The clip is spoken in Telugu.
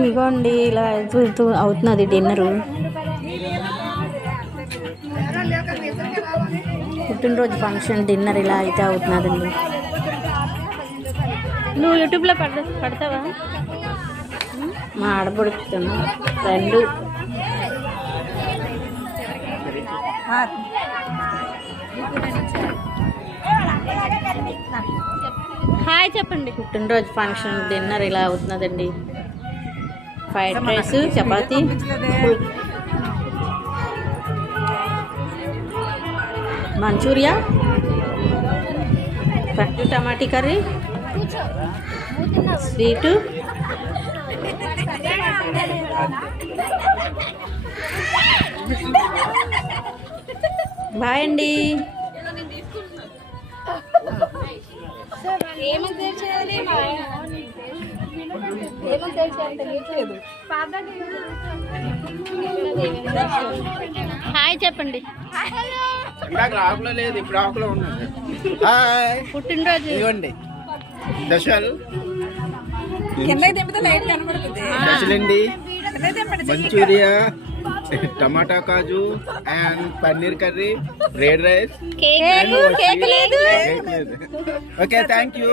ఇగోండి ఇలా అవుతున్నది డిన్నరు. పుట్టినరోజు ఫంక్షన్ డిన్నర్ ఇలా అయితే అవుతున్నదండి. నువ్వు యూట్యూబ్లో పడతావా? మా ఆడపడుతున్నా ఫ్రెండ్. హాయ్ చెప్పండి. పుట్టినరోజు ఫంక్షన్ డిన్నర్ ఇలా అవుతున్నదండి. ఫ్రైడ్ రైస్, చపాతీ, మంచూరియా, పట్టు టమాటీ కర్రీ, స్వీటు, బాయ్ అండి. హాయ్ చెప్పండి. లేదు, ఇప్పుడు ఆకులో ఉన్నది. పుట్టినరోజు ఇవ్వండి దశలు Manchuria, tomato kaju and paneer curry, fried rice. Cake లేదు. Okay, thank you.